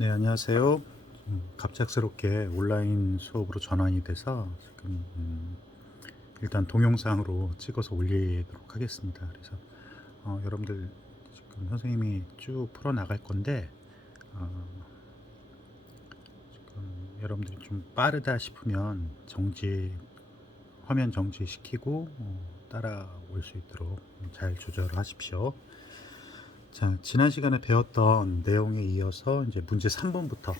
네, 안녕하세요. 갑작스럽게 온라인 수업으로 전환이 돼서 지금 일단 동영상으로 찍어서 올리도록 하겠습니다. 그래서 여러분들 지금 선생님이 쭉 풀어 나갈 건데 어, 지금 여러분들이 좀 빠르다 싶으면 화면 정지시키고 따라올 수 있도록 잘 조절을 하십시오. 자, 지난 시간에 배웠던 내용에 이어서 이제 문제 3번부터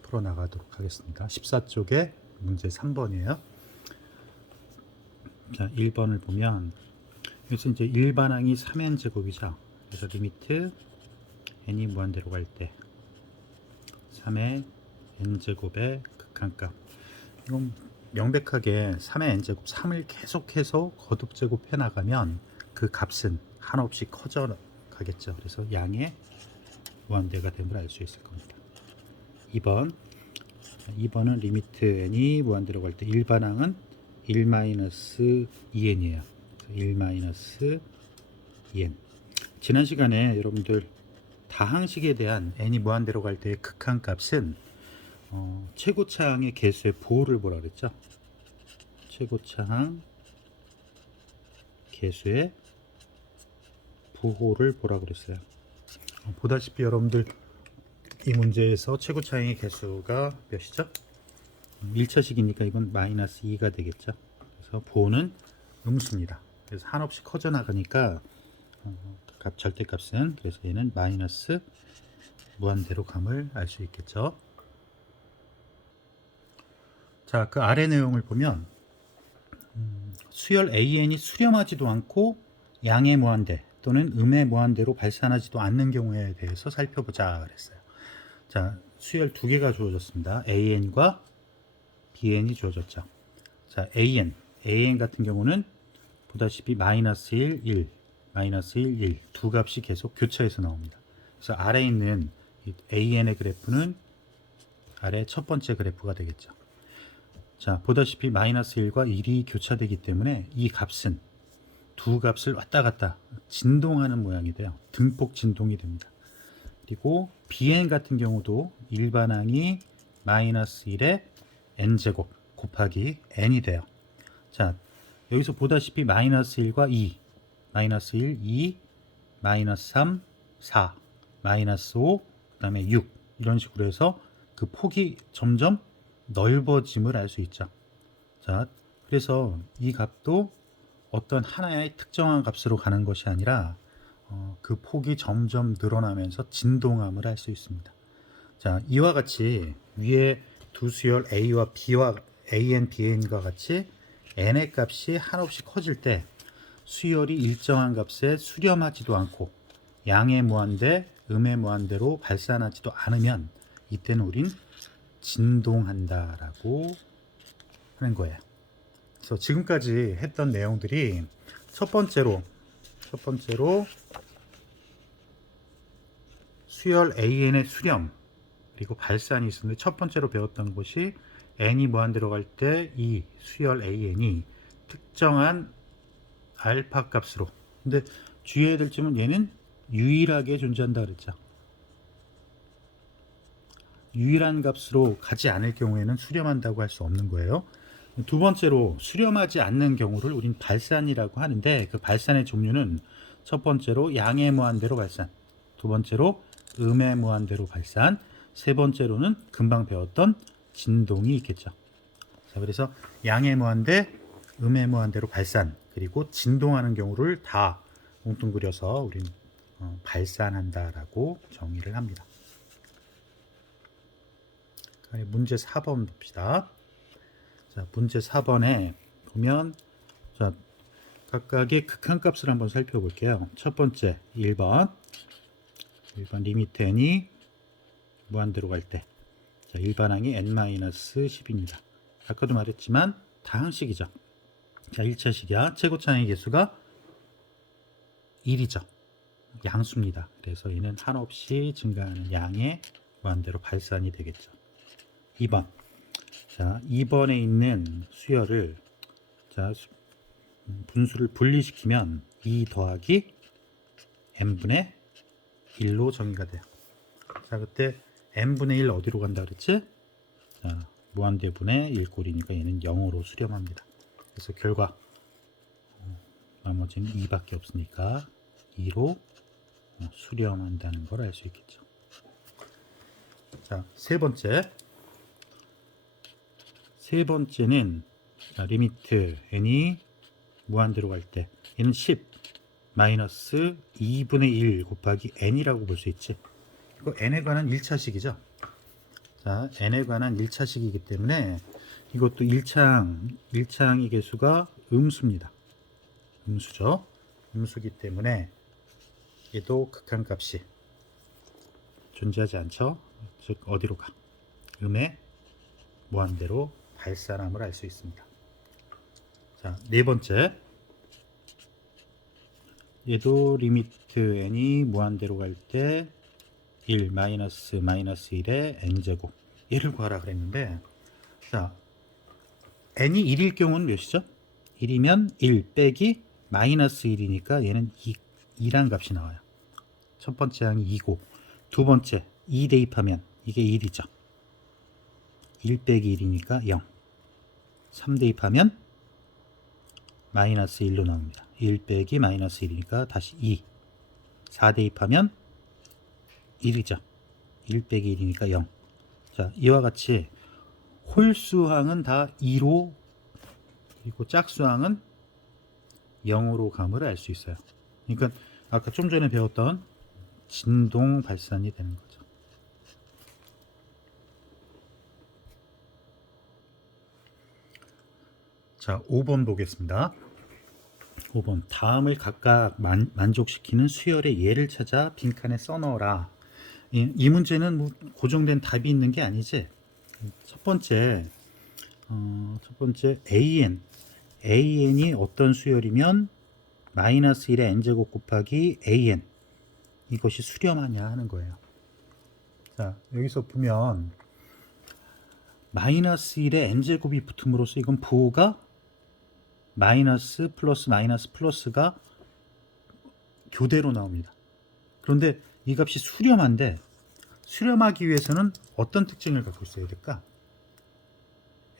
풀어나가도록 하겠습니다. 14쪽에 문제 3번이에요. 자, 1번을 보면 여기서 이제 일반항이 3n 제곱이죠. 그래서 리미트 n이 무한대로 갈 때 3의 n 제곱의 극한값. 이건 명백하게 3의 n 제곱 3을 계속해서 거듭 제곱해 나가면 그 값은 한없이 커져 가겠죠. 그래서 양의 무한대가 됨을 알 수 있을 겁니다. 2번은 리미트 n이 무한대로 갈 때 일반항은 1-2n이에요. 1-2n. 지난 시간에 여러분들 다항식에 대한 n이 무한대로 갈 때의 극한값은 최고차항의 개수의 부호를 보라 그랬죠. 최고차항 개수의 부호를 보라 그랬어요. 보다시피 여러분들 이 문제에서 최고차항의 개수가 몇이죠? 1차식이니까 이건 마이너스 2가 되겠죠. 그래서 부호는 음수입니다. 그래서 한없이 커져 나가니까 절대값은 그래서 얘는 마이너스 무한대로 감을 알 수 있겠죠. 자, 그 아래 내용을 보면 수열 AN이 수렴하지도 않고 양의 무한대 또는 음의 무한대로 발산하지도 않는 경우에 대해서 살펴보자 그랬어요. 자, 수열 두 개가 주어졌습니다. AN과 BN이 주어졌죠. 자, AN 같은 경우는 보다시피 마이너스 1, 1, 마이너스 1, 1 두 값이 계속 교차해서 나옵니다. 그래서 아래에 있는 AN의 그래프는 아래 첫 번째 그래프가 되겠죠. 자, 보다시피 마이너스 1과 1이 교차되기 때문에 이 값은 두 값을 왔다 갔다 진동하는 모양이 돼요. 등폭 진동이 됩니다. 그리고 BN 같은 경우도 일반항이 마이너스 1에 n제곱 곱하기 n이 돼요. 자, 여기서 보다시피 마이너스 1과 2, 마이너스 1, 2, 마이너스 3, 4, 마이너스 5, 그 다음에 6 이런 식으로 해서 그 폭이 점점 넓어짐을 알 수 있죠. 자, 그래서 이 값도 어떤 하나의 특정한 값으로 가는 것이 아니라 그 폭이 점점 늘어나면서 진동함을 알 수 있습니다. 자, 이와 같이 위에 두 수열 A와 B와 AN, BN과 같이 n의 값이 한없이 커질 때 수열이 일정한 값에 수렴하지도 않고 양의 무한대, 음의 무한대로 발산하지도 않으면 이때는 우린 진동한다라고 하는 거예요. 그래서 지금까지 했던 내용들이 첫 번째로 수열 AN의 수렴 그리고 발산이 있었는데 첫 번째로 배웠던 것이 n이 무한대로 갈 때 이 수열 AN이 특정한 알파 값으로 근데 주의해야 될 점은 얘는 유일하게 존재한다 그랬죠. 유일한 값으로 가지 않을 경우에는 수렴한다고 할 수 없는 거예요. 두 번째로 수렴하지 않는 경우를 우린 발산이라고 하는데 그 발산의 종류는 첫 번째로 양의 무한대로 발산, 두 번째로 음의 무한대로 발산, 세 번째로는 금방 배웠던 진동이 있겠죠. 자, 그래서 양의 무한대, 음의 무한대로 발산, 그리고 진동하는 경우를 다 뭉뚱그려서 우린 발산한다라고 정의를 합니다. 문제 4번 봅시다. 자, 문제 4번에 보면 자, 각각의 극한값을 한번 살펴볼게요. 첫 번째 1번 리미트 n이 무한대로 갈 때 자, 일반항이 n-10입니다. 아까도 말했지만 다항식이죠. 자, 1차식이야. 최고차항의 개수가 1이죠. 양수입니다. 그래서 이는 한없이 증가하는 양의 무한대로 발산이 되겠죠. 2번. 자, 2번에 있는 수열을 자, 분수를 분리시키면 2 더하기 n분의 1로 정의가 돼요. 자, 그때 n분의 1 어디로 간다 그랬지? 자, 무한대분의 1꼴이니까 얘는 0으로 수렴합니다. 그래서 결과 나머지는 2밖에 없으니까 2로 수렴한다는 걸 알 수 있겠죠. 자, 세 번째는 자, 리미트 n이 무한대로 갈 때 얘는 10 마이너스 2분의 1 곱하기 n이라고 볼 수 있지. 이거 n에 관한 1차식이죠. 자, n에 관한 1차식이기 때문에 이것도 1창의 개수가 음수입니다. 음수죠. 음수기 때문에 얘도 극한값이 존재하지 않죠. 즉 어디로 가? 음의 무한대로 발산함을 알 수 있습니다. 자, 네 번째. 얘도 리미트 n이 무한대로 갈 때 1 마이너스 1의 n제곱 얘를 구하라 그랬는데, 자, n이 1일 경우는 몇이죠? 1이면 1 빼기 마이너스 1이니까 얘는 2란 값이 나와요. 첫 번째 항이 2고, 두 번째 2 대입하면 이게 1이죠. 1 빼기 1이니까 0. 3 대입하면 마이너스 1로 나옵니다. 1 빼기 마이너스 1이니까 다시 2. 4 대입하면 1이죠. 1 빼기 1이니까 0. 자, 이와 같이 홀수항은 다 2로, 그리고 짝수항은 0으로 감을 알 수 있어요. 그러니까 아까 좀 전에 배웠던 진동 발산이 되는 거죠. 자, 5번 보겠습니다. 5번. 다음을 각각 만족시키는 수열의 예를 찾아 빈칸에 써넣어라. 이 문제는 뭐 고정된 답이 있는 게 아니지. 첫 번째 an이 어떤 수열이면 마이너스 1의 n제곱 곱하기 an 이것이 수렴하냐 하는 거예요. 자, 여기서 보면 마이너스 1의 n제곱이 붙음으로써 이건 부호가 마이너스 플러스 마이너스 플러스가 교대로 나옵니다. 그런데 이 값이 수렴한데, 수렴하기 위해서는 어떤 특징을 갖고 있어야 될까?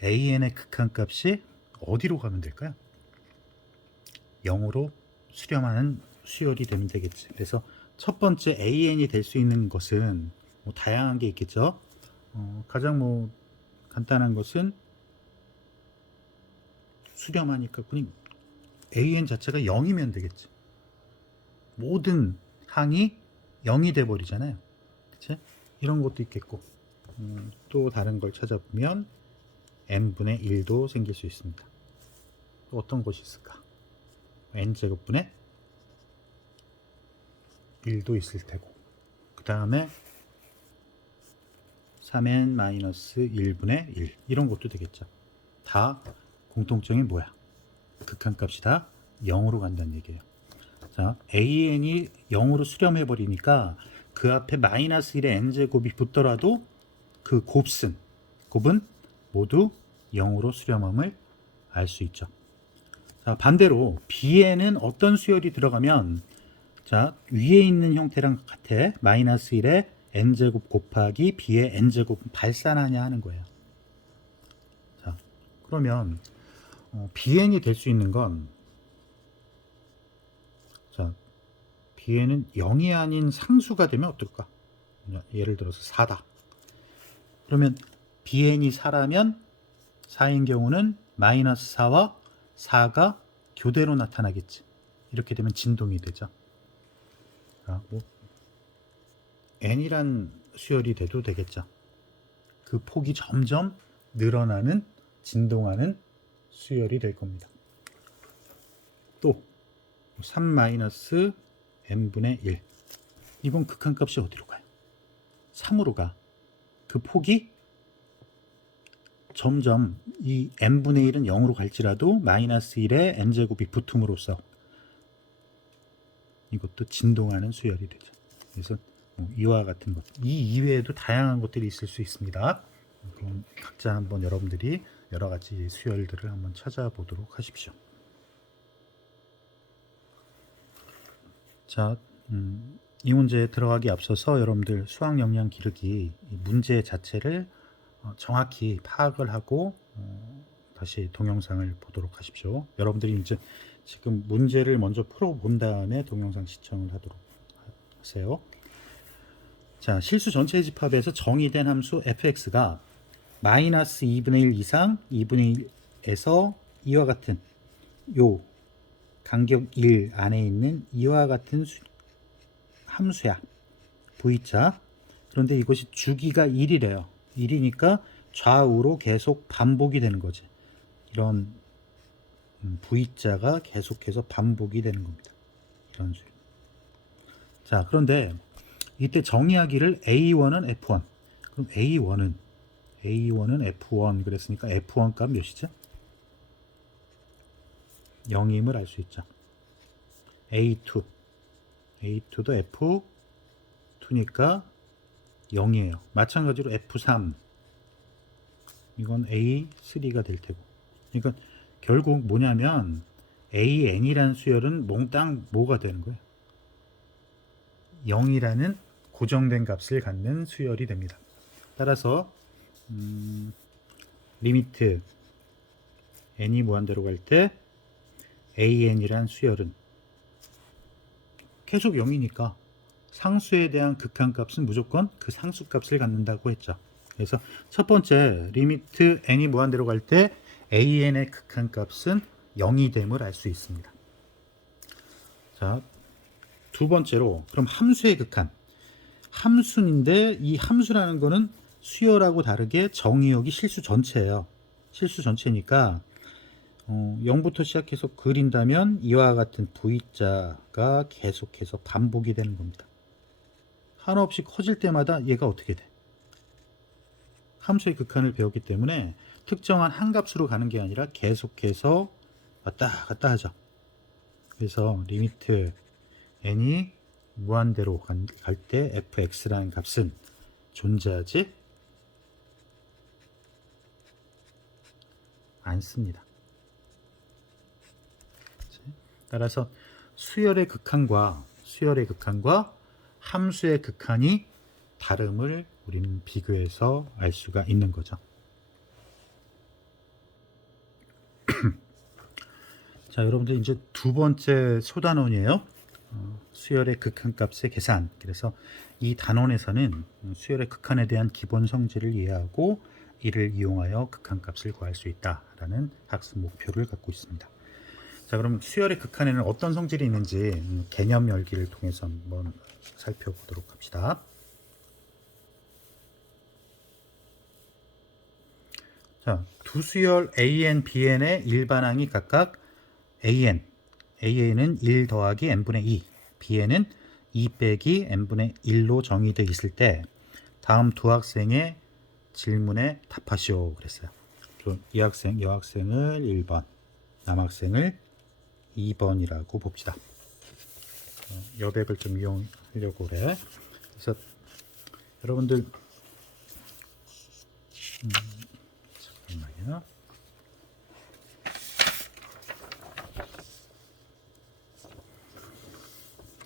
an의 극한값이 어디로 가면 될까요? 0으로 수렴하는 수열이 되면 되겠지. 그래서 첫 번째 an이 될 수 있는 것은 뭐 다양한 게 있겠죠. 가장 뭐 간단한 것은 수렴하니까 그냥 an 자체가 0이면 되겠지. 모든 항이 0이 돼 버리잖아요. 그치? 이런 것도 있겠고, 또 다른 걸 찾아보면 n분의 1도 생길 수 있습니다. 또 어떤 것이 있을까? n제곱분의 1도 있을 테고, 그 다음에 3n-1분의 1 이런 것도 되겠죠. 다 공통점이 뭐야? 극한값이 다 0으로 간다는 얘기예요. 자, an이 0으로 수렴해 버리니까 그 앞에 마이너스 1의 n제곱이 붙더라도 그 곱은 모두 0으로 수렴함을 알 수 있죠. 자, 반대로 b에는 어떤 수열이 들어가면, 자, 위에 있는 형태랑 같아. 마이너스 1의 n제곱 곱하기 b의 n제곱 발산하냐 하는 거예요. 자, 그러면 bn이 될 수 있는 건, 자, bn은 0이 아닌 상수가 되면 어떨까? 예를 들어서 4다. 그러면 bn이 4라면 4인 경우는 마이너스 4와 4가 교대로 나타나겠지. 이렇게 되면 진동이 되죠. 자, 뭐 n이란 수열이 돼도 되겠죠. 그 폭이 점점 늘어나는, 진동하는 수열이 될 겁니다. 또 3-n분의 1 이건 극한값이 어디로 가요? 3으로 가. 그 폭이 점점 이 n분의 1은 0으로 갈지라도 마이너스 1의 n제곱이 붙음으로써 이것도 진동하는 수열이 되죠. 그래서 이와 같은 것, 이 이외에도 다양한 것들이 있을 수 있습니다. 그럼 각자 한번 여러분들이 여러 가지 수열들을 한번 찾아보도록 하십시오. 자, 이 문제에 들어가기 앞서서 여러분들 수학 역량 기르기 이 문제 자체를 정확히 파악을 하고 다시 동영상을 보도록 하십시오. 여러분들이 이제 지금 문제를 먼저 풀어본 다음에 동영상 시청을 하도록 하세요. 자, 실수 전체 집합에서 정의된 함수 fx가 마이너스 2분의 1 이상 2분의 1에서 이와 같은 요 간격 1 안에 있는 이와 같은 함수야. v자. 그런데 이것이 주기가 1이래요. 1이니까 좌우로 계속 반복이 되는 거지. 이런 v자가 계속해서 반복이 되는 겁니다. 이런 식으로. 자, 그런데 이때 정의하기를 A1은 F1. 그럼 A1은 F1 그랬으니까 F1 값 몇이죠? 0임을 알 수 있죠. A2도 F2니까 0이에요. 마찬가지로 F3 이건 A3가 될 테고. 그러니까 결국 뭐냐면 AN이라는 수열은 몽땅 뭐가 되는 거예요? 0이라는 고정된 값을 갖는 수열이 됩니다. 따라서 리미트 n이 무한대로 갈 때 an이란 수열은 계속 0이니까 상수에 대한 극한값은 무조건 그 상수값을 갖는다고 했죠. 그래서 첫 번째 리미트 n이 무한대로 갈 때 an의 극한값은 0이 됨을 알 수 있습니다. 자, 두 번째로 그럼 함수의 극한. 함수인데 이 함수라는 거는 수열하고 다르게 정의역이 실수 전체예요. 실수 전체니까 0부터 시작해서 그린다면 이와 같은 V자가 계속해서 반복이 되는 겁니다. 하나 없이 커질 때마다 얘가 어떻게 돼? 함수의 극한을 배웠기 때문에 특정한 한 값으로 가는 게 아니라 계속해서 왔다 갔다 하죠. 그래서 리미트 n이 무한대로 갈 때 fx라는 값은 존재하지 않습니다. 따라서 수열의 극한과 함수의 극한이 다름을 우리는 비교해서 알 수가 있는 거죠. 자, 여러분들 이제 두 번째 소단원이에요. 수열의 극한값의 계산. 그래서 이 단원에서는 수열의 극한에 대한 기본 성질을 이해하고 이를 이용하여 극한값을 구할 수 있다라는 학습 목표를 갖고 있습니다. 자, 그럼 수열의 극한에는 어떤 성질이 있는지 개념 열기를 통해서 한번 살펴보도록 합시다. 자, 두 수열 AN, BN의 일반항이 각각 AN은 1 더하기 n분의 2, BN은 2 빼기 n분의 1로 정의되어 있을 때 다음 두 학생의 질문에 답하시오 그랬어요. 여학생을 1번, 남학생을 2번이라고 봅시다. 여백을 좀 이용하려고 그래. 그래서 여러분들 잠깐만요.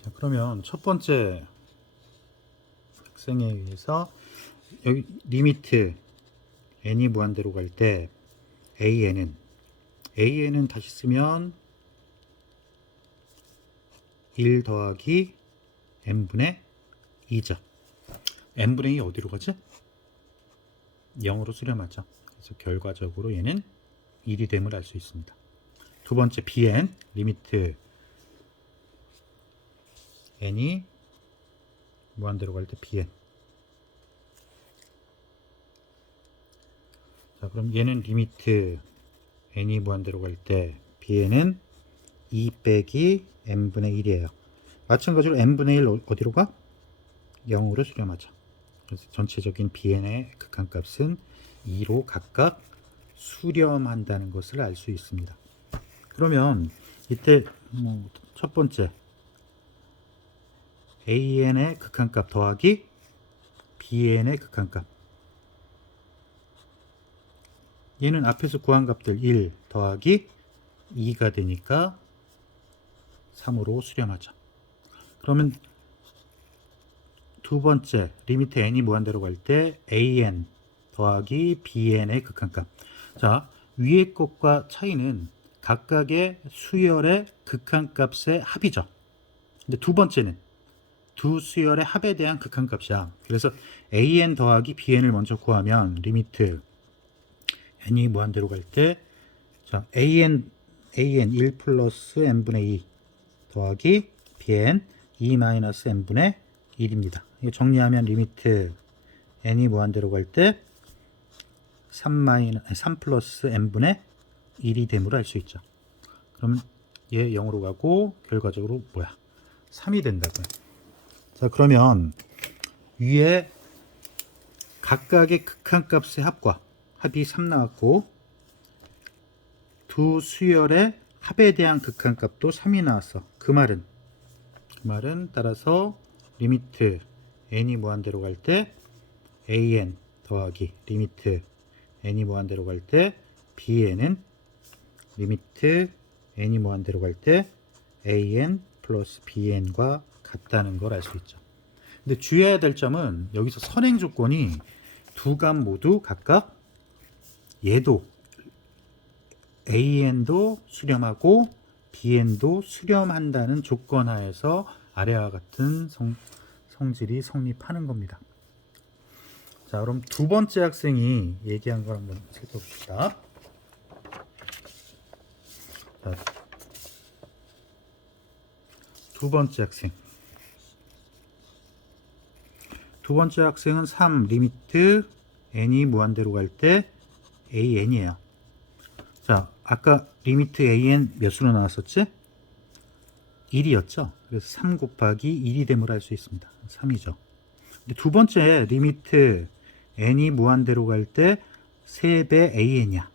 자, 그러면 첫 번째 학생에 의해서 여기 리미트 n이 무한대로 갈 때 AN은 다시 쓰면 1 더하기 n분의 2죠. n분의 2 어디로 가지? 0으로 수렴하죠. 그래서 결과적으로 얘는 1이 됨을 알 수 있습니다. 두 번째 bn 리미트 n이 무한대로 갈 때 bn. 자, 그럼 얘는 리미트 n이 무한대로 갈 때 bn은 2 빼기 n분의 1이에요. 마찬가지로 n분의 1 어디로 가? 0으로 수렴하죠. 그래서 전체적인 bn의 극한값은 2로 각각 수렴한다는 것을 알 수 있습니다. 그러면 이때 첫 번째 an의 극한값 더하기 bn의 극한값, 얘는 앞에서 구한 값들 1 더하기 2가 되니까 3으로 수렴하죠. 그러면 두 번째 리미트 n이 무한대로 갈 때 an 더하기 bn의 극한값. 자, 위의 것과 차이는 각각의 수열의 극한값의 합이죠. 근데 두 번째는 두 수열의 합에 대한 극한값이야. 그래서 an 더하기 bn을 먼저 구하면 리미트 n이 무한대로 갈 때 자, an 1 플러스 n분의 2 더하기 bn 2 마이너스 n분의 1입니다. 이거 정리하면 리미트 n이 무한대로 갈 때 3 플러스 n분의 1이 됨으로 알 수 있죠. 그럼 얘 0으로 가고 결과적으로 뭐야? 3이 된다고요. 자, 그러면 위에 각각의 극한값의 합이 3 나왔고 두 수열의 합에 대한 극한값도 3이 나왔어. 그 말은 따라서 리미트 n이 무한대로 갈 때 an 더하기 리미트 n이 무한대로 갈 때 bn은 리미트 n이 무한대로 갈 때 an 플러스 bn과 같다는 걸 알 수 있죠. 근데 주의해야 될 점은 여기서 선행 조건이 두 값 모두 각각 얘도 an도 수렴하고 bn도 수렴한다는 조건 하에서 아래와 같은 성질이 성립하는 겁니다. 자, 그럼 두 번째 학생이 얘기한 걸 한번 살펴봅시다. 자, 두 번째 학생은 3 리미트 n이 무한대로 갈 때 an이에요. 자, 아까 리미트 an 몇 수로 나왔었지? 1이었죠. 그래서 3 곱하기 1이 됨을 알 수 있습니다. 3이죠. 근데 두 번째 리미트 n이 무한대로 갈 때 3배 an이야.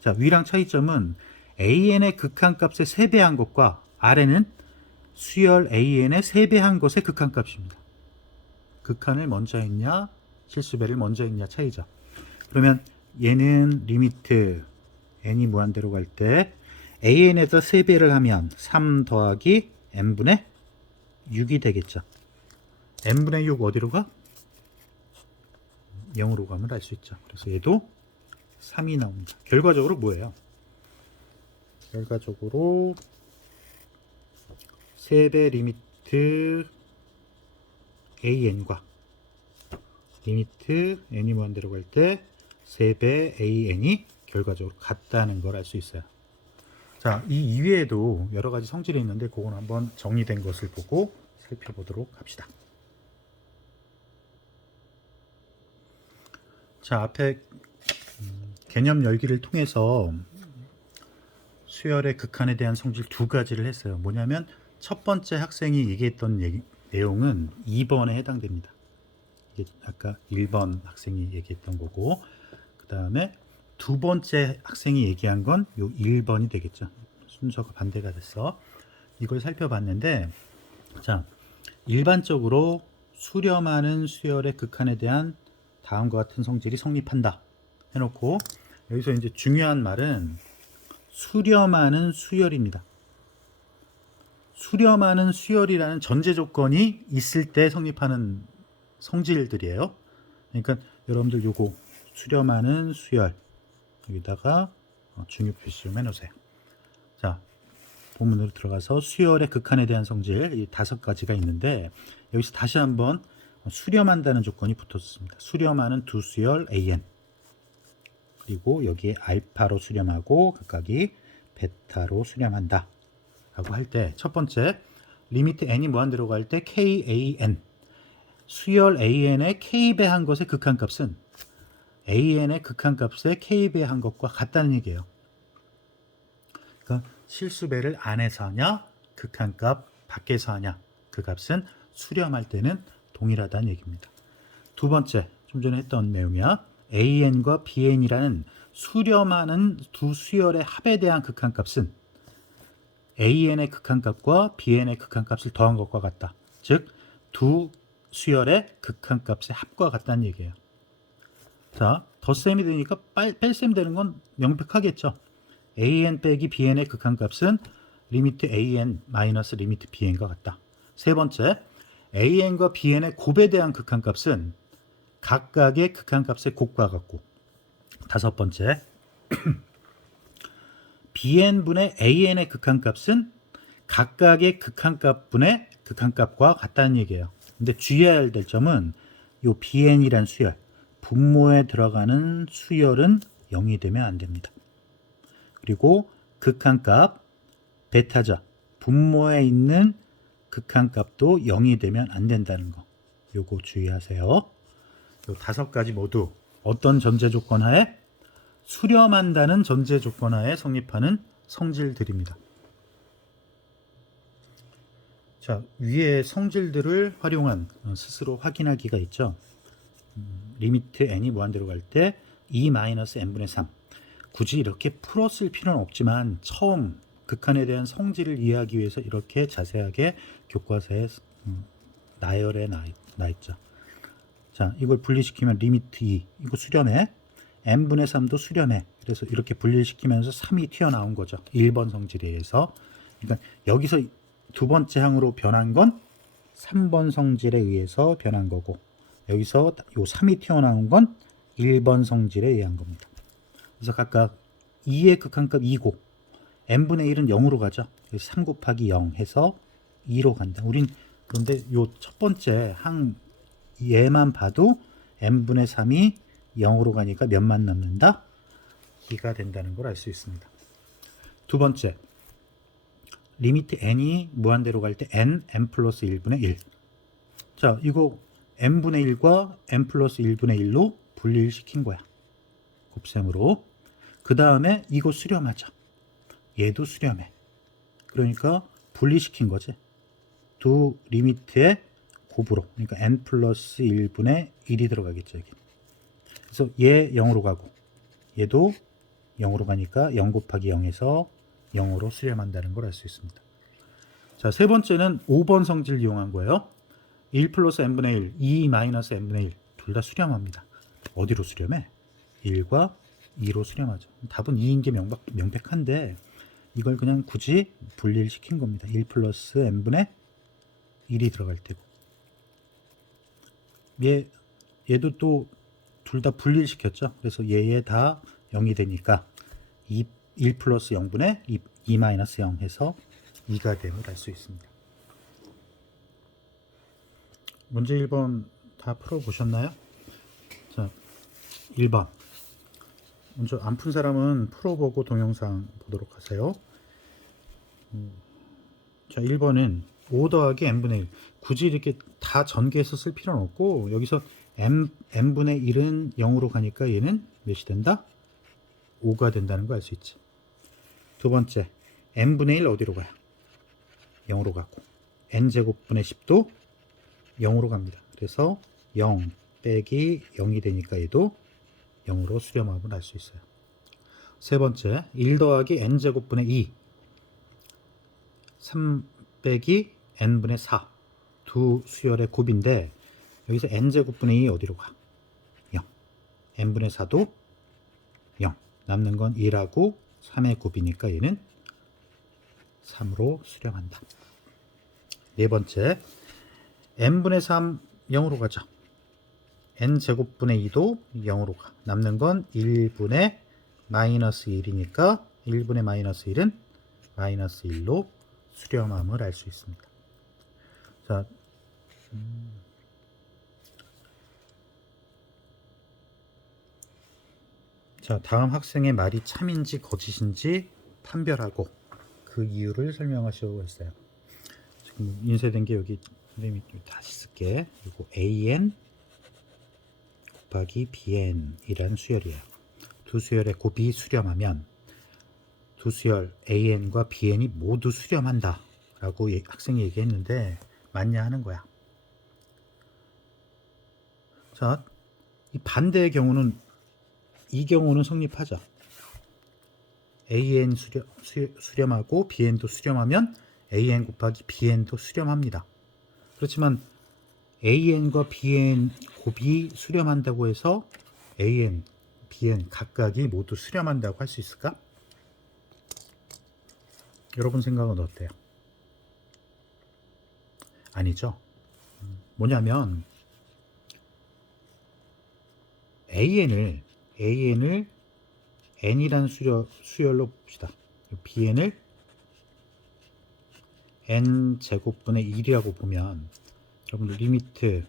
자, 위랑 차이점은 an의 극한값의 3배한 것과 아래는 수열 an의 3배한 것의 극한값입니다. 극한을 먼저 했냐 실수배를 먼저 했냐 차이죠. 그러면 얘는 리미트 n이 무한대로 갈 때 an에서 3배를 하면 3 더하기 n분의 6이 되겠죠. n분의 6 어디로 가? 0으로 가면 알 수 있죠. 그래서 얘도 3이 나옵니다. 결과적으로 뭐예요? 결과적으로 3배 리미트 an과 리미트 n이 무한대로 갈 때 3배 an이 결과적으로 같다는 걸 알 수 있어요. 자, 이 이외에도 여러 가지 성질이 있는데 그건 한번 정리된 것을 보고 살펴보도록 합시다. 자, 앞에 개념 열기를 통해서 수열의 극한에 대한 성질 두 가지를 했어요. 뭐냐면 첫 번째 학생이 얘기했던 내용은 2번에 해당됩니다. 이게 아까 1번 학생이 얘기했던 거고, 그 다음에 두 번째 학생이 얘기한 건 요 1번이 되겠죠. 순서가 반대가 됐어. 이걸 살펴봤는데, 자, 일반적으로 수렴하는 수열의 극한에 대한 다음과 같은 성질이 성립한다 해놓고, 여기서 이제 중요한 말은 수렴하는 수열입니다. 수렴하는 수열이라는 전제 조건이 있을 때 성립하는 성질들이에요. 그러니까 여러분들 요거 수렴하는 수열 여기다가 중요 표시 좀 해놓으세요. 자, 본문으로 들어가서 수열의 극한에 대한 성질 이 5가지가 있는데 여기서 다시 한번 수렴한다는 조건이 붙었습니다. 수렴하는 두 수열 an 그리고 여기에 알파로 수렴하고 각각이 베타로 수렴한다 라고 할 때 첫 번째 리미트 n이 무한대로 갈 때 kan 수열 an의 k배한 것의 극한값은 an의 극한값의 k배한 것과 같다는 얘기예요. 그러니까 실수배를 안에서 하냐 극한값 밖에서 하냐 그 값은 수렴할 때는 동일하다는 얘기입니다. 두 번째 좀 전에 했던 내용이야. an과 bn이라는 수렴하는 두 수열의 합에 대한 극한값은 an의 극한값과 bn의 극한값을 더한 것과 같다. 즉 두 수열의 극한값의 합과 같다는 얘기예요. 자, 덧셈이 되니까 뺄셈 되는 건 명백하겠죠. an 빼기 bn의 극한값은 리미트 an 마이너스 리미트 bn과 같다. 세 번째, AN과 BN의 곱에 대한 극한값은 각각의 극한값의 곱과 같고, 다섯 번째, BN분의 AN의 극한값은 각각의 극한값분의 극한값과 같다는 얘기예요. 근데 주의해야 될 점은 이 BN이란 수열, 분모에 들어가는 수열은 0이 되면 안 됩니다. 그리고 극한값 베타죠. 분모에 있는 극한값도 0이 되면 안 된다는 거. 요거 주의하세요. 요 다섯 가지 모두 어떤 전제 조건 하에? 수렴한다는 전제 조건 하에 성립하는 성질들입니다. 자, 위에 성질들을 활용한 스스로 확인하기가 있죠. 리미트 n이 무한대로 갈 때 e-n분의 3. 굳이 이렇게 풀었을 필요는 없지만 처음 극한에 대한 성질을 이해하기 위해서 이렇게 자세하게 교과서에 나열해 나 있죠. 자, 이걸 분리시키면 리미트 2, 이거 수렴해. n분의 3도 수렴해. 그래서 이렇게 분리시키면서 3이 튀어나온 거죠. 1번 성질에 의해서. 그러니까 여기서 두 번째 항으로 변한 건 3번 성질에 의해서 변한 거고, 여기서 요 3이 튀어나온 건 1번 성질에 의한 겁니다. 그래서 각각 2의 극한값 2고 n분의 1은 0으로 가죠. 3 곱하기 0 해서 2로 간다. 우린 그런데 요 첫 번째 항 얘만 봐도 n분의 3이 0으로 가니까 몇만 남는다? 2가 된다는 걸 알 수 있습니다. 두 번째, 리미트 n이 무한대로 갈 때 n 플러스 1분의 1. 자, 이거 n분의 1과 n 플러스 1분의 1로 분리를 시킨 거야. 곱셈으로. 그 다음에 이거 수렴하죠. 얘도 수렴해. 그러니까 분리시킨 거지. 두 리미트의 곱으로. 그러니까 n 플러스 1분의 1이 들어가겠죠. 여기. 그래서 얘 0으로 가고 얘도 0으로 가니까 0 곱하기 0에서 0으로 수렴한다는 걸 알 수 있습니다. 자, 세 번째는 5번 성질 이용한 거예요. 1 플러스 n분의 1, 2 마이너스 n분의 1 둘 다 수렴합니다. 어디로 수렴해? 1과 2로 수렴하죠. 답은 2인 게 명백한데 이걸 그냥 굳이 분리를 시킨 겁니다. 1 플러스 n분의 1이 들어갈 테고, 얘도 또 둘 다 분리를 시켰죠. 그래서 얘 다 0이 되니까 1 플러스 0분의 2 마이너스 0 해서 2가 됨을 알 수 있습니다. 문제 1번 다 풀어보셨나요? 자, 1번. 먼저 안 푼 사람은 풀어보고 동영상 보도록 하세요. 자, 1번은 5 더하기 n분의 1. 굳이 이렇게 다 전개해서 쓸 필요는 없고, 여기서 n분의 1은 0으로 가니까 얘는 몇이 된다? 5가 된다는 거 알 수 있지. 두 번째, n분의 1 어디로 가요? 0으로 가고, n제곱분의 10도 0으로 갑니다. 그래서 0 빼기 0이 되니까 얘도 0으로 수렴함을 알 수 있어요. 세 번째, 1 더하기 n제곱분의 2, 3 빼기 n분의 4, 두 수열의 곱인데 여기서 n제곱분의 2 어디로 가? 0. n분의 4도 0. 남는 건 1하고 3의 곱이니까 얘는 3으로 수렴한다. 네 번째, n분의 3 0으로 가죠. n제곱분의 2도 0으로 가. 남는 건 1분의 마이너스 1이니까 1분의 마이너스 1은 마이너스 1로 수렴함을 알 수 있습니다. 자, 다음 학생의 말이 참인지 거짓인지 판별하고 그 이유를 설명하시고 있어요. 지금 인쇄된 게 여기 선생님이 다시 쓸게. 그리고 AN 곱하기 BN 이라는 수열이에요. 두 수열의 곱이 수렴하면 두 수열 AN과 BN이 모두 수렴한다 라고 학생이 얘기했는데 맞냐 하는 거야. 자, 이 반대의 경우는 이 경우는 성립하죠. AN 수렴하고 BN도 수렴하면 AN 곱하기 BN도 수렴합니다. 그렇지만 AN과 BN 곱이 수렴한다고 해서 AN, BN 각각이 모두 수렴한다고 할 수 있을까? 여러분 생각은 어때요? 아니죠. 뭐냐면 an을 n이라는 수열로 봅시다. bn을 n 제곱분의 1이라고 보면 여러분들 리미트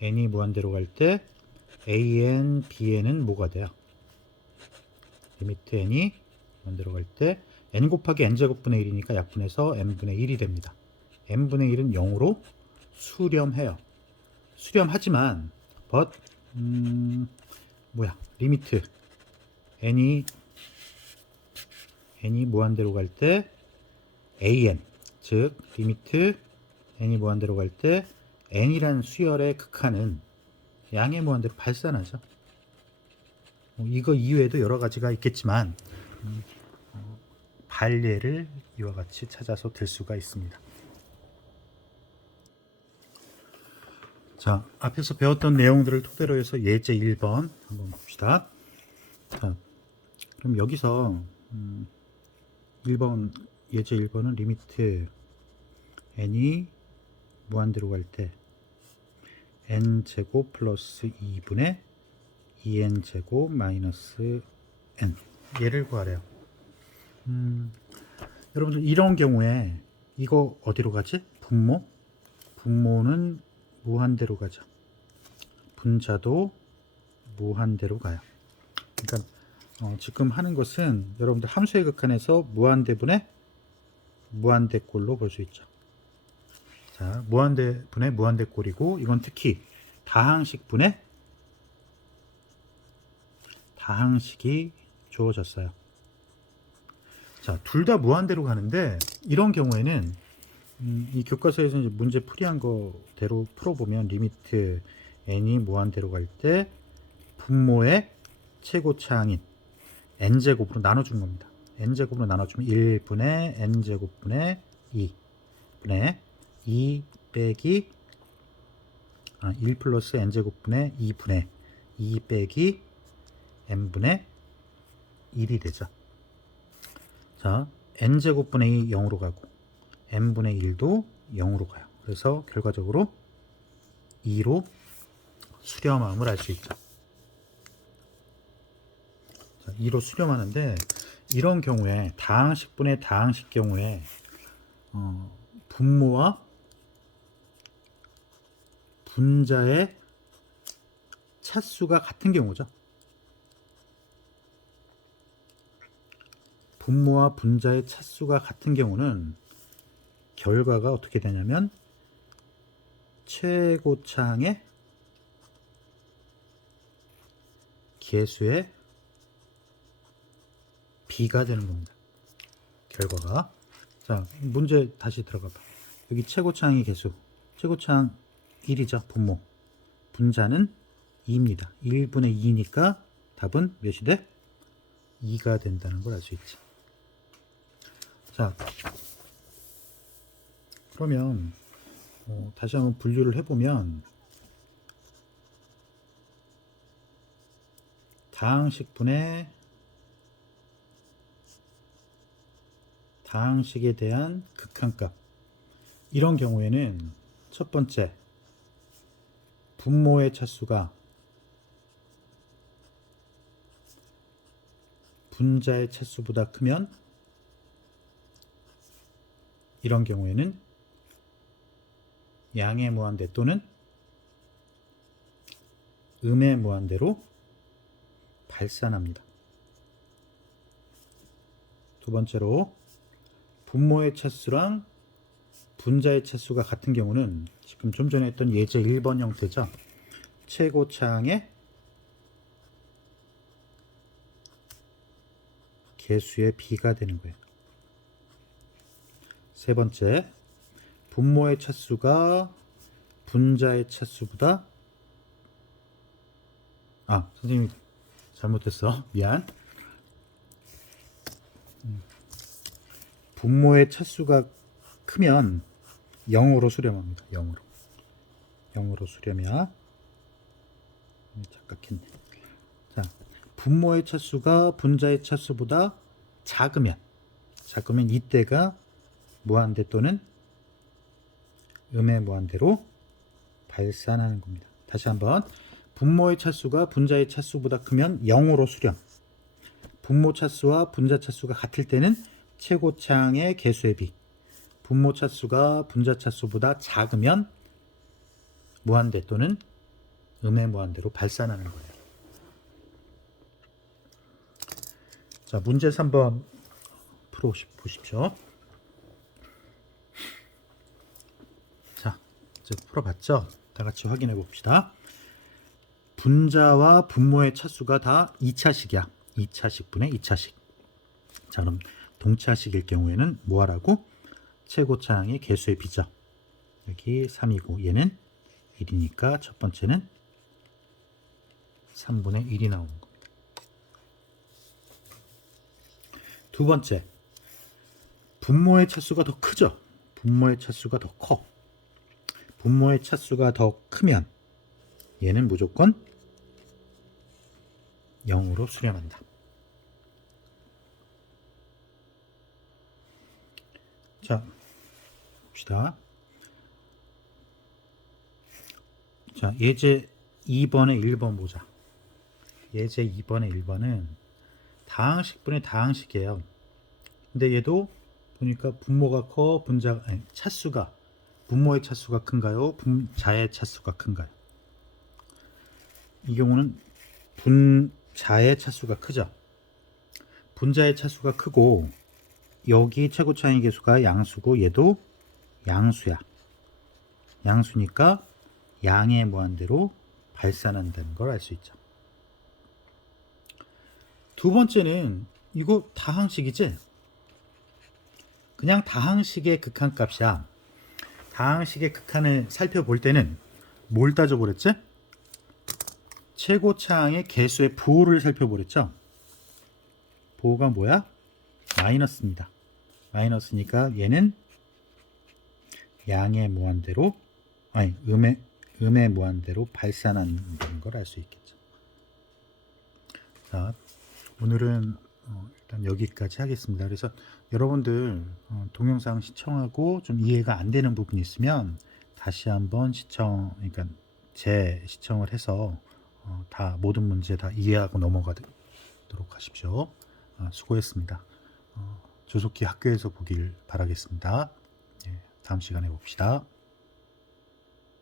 n이 무한대로 갈 때 an, bn은 뭐가 돼요? 리미트 n이 무한대로 갈 때 n 곱하기 n 제곱분의 1이니까 약분해서 n분의 1이 됩니다. n분의 1은 0으로 수렴해요. 수렴하지만 but 리미트 n이 무한대로 갈 때 an 즉 리미트 n이 무한대로 갈 때 n이라는 수열의 극한은 양의 무한대로 발산하죠. 이거 이외에도 여러 가지가 있겠지만 발예를 이와 같이 찾아서 들 수가 있습니다. 자, 앞에서 배웠던 내용들을 토대로 해서 예제 1번 한번 봅시다. 자, 그럼 여기서 1번 예제 1번은 리미트 n이 무한대로 갈 때 n제곱 플러스 2분의 2n제곱 마이너스 n 얘를 구하래요. 여러분들 이런 경우에 이거 어디로 가지? 분모는 무한대로 가죠. 분자도 무한대로 가요. 그러니까 지금 하는 것은 여러분들 함수의 극한에서 무한대분의 무한대꼴로 볼 수 있죠. 자, 무한대분의 무한대꼴이고 이건 특히 다항식이 주어졌어요. 자, 둘 다 무한대로 가는데 이런 경우에는 이 교과서에서 이제 문제 풀이한 거대로 풀어보면 리미트 n이 무한대로 갈 때 분모의 최고차항인 n제곱으로 나눠준 겁니다. n제곱으로 나눠주면 1분의 n제곱분의 2분의 2 빼기 1 플러스 n제곱분의 2분의 2 빼기 n분의 1이 되죠. 자, n제곱분의 2 0으로 가고 n분의 1도 0으로 가요. 그래서 결과적으로 2로 수렴함을 알 수 있죠. 자, 2로 수렴하는데 이런 경우에 다항식분의 다항식 경우에 분모와 분자의 차수가 같은 경우죠. 분모와 분자의 차수가 같은 경우는 결과가 어떻게 되냐면 최고차항의 계수의 b가 되는 겁니다. 결과가. 자, 문제 다시 들어가 봐. 여기 최고차항의 계수. 최고차항 1이죠. 분모. 분자는 2입니다. 1분의 2니까 답은 몇이 돼? 2가 된다는 걸 알 수 있지. 자, 그러면 다시 한번 분류를 해보면 다항식에 대한 극한값. 이런 경우에는 첫 번째 분모의 차수가 분자의 차수보다 크면 이런 경우에는 양의 무한대 또는 음의 무한대로 발산합니다. 두 번째로 분모의 차수랑 분자의 차수가 같은 경우는 지금 좀 전에 했던 예제 1번 형태죠. 최고차항의 계수의 b가 되는 거예요. 세 번째, 분모의 차수가 분자의 차수보다 선생님 잘못했어. 미안. 분모의 차수가 크면 0으로 수렴합니다. 0으로 수렴이야. 착각했네. 자, 분모의 차수가 분자의 차수보다 작으면 이때가 무한대 또는 음의 무한대로 발산하는 겁니다. 다시 한번. 분모의 차수가 분자의 차수보다 크면 0으로 수렴. 분모 차수와 분자 차수가 같을 때는 최고차항의 개수의 비. 분모 차수가 분자 차수보다 작으면 무한대 또는 음의 무한대로 발산하는 거예요. 자, 문제 3번 풀어 보십시오. 자, 이제 풀어봤죠? 다 같이 확인해 봅시다. 분자와 분모의 차수가 다 2차식이야. 2차식분의 2차식. 자, 그럼 동차식일 경우에는 뭐 하라고? 최고차항의 개수의 비죠. 여기 3이고 얘는 1이니까 첫 번째는 3분의 1이 나오는 겁니다. 두 번째, 분모의 차수가 더 크죠? 분모의 차수가 더 커. 분모의 차수가 더 크면 얘는 무조건 0으로 수렴한다. 자, 봅시다. 자, 예제 2번에 1번 보자. 예제 2번에 1번은 다항식분의 다항식이에요. 근데 얘도 보니까 분모가 커, 차수가, 분모의 차수가 큰가요? 분자의 차수가 큰가요? 이 경우는 분자의 차수가 크죠. 분자의 차수가 크고 여기 최고차항의 개수가 양수고 얘도 양수야. 양수니까 양의 무한대로 발산한다는 걸 알 수 있죠. 두 번째는 이거 다항식이지? 그냥 다항식의 극한값이야. 다항식의 극한을 살펴볼 때는 뭘 따져보랬지? 최고차항의 개수의 부호를 살펴보랬죠. 부호가 뭐야? 마이너스입니다. 마이너스니까 얘는 양의 무한대로, 아니 음의 무한대로 발산한다는 걸 알 수 있겠죠. 자, 오늘은 일단 여기까지 하겠습니다. 그래서 여러분들 동영상 시청하고 좀 이해가 안 되는 부분이 있으면 다시 한번 그러니까 재시청을 해서 다 모든 문제 다 이해하고 넘어가도록 하십시오. 수고했습니다. 조속히 학교에서 보길 바라겠습니다. 다음 시간에 봅시다.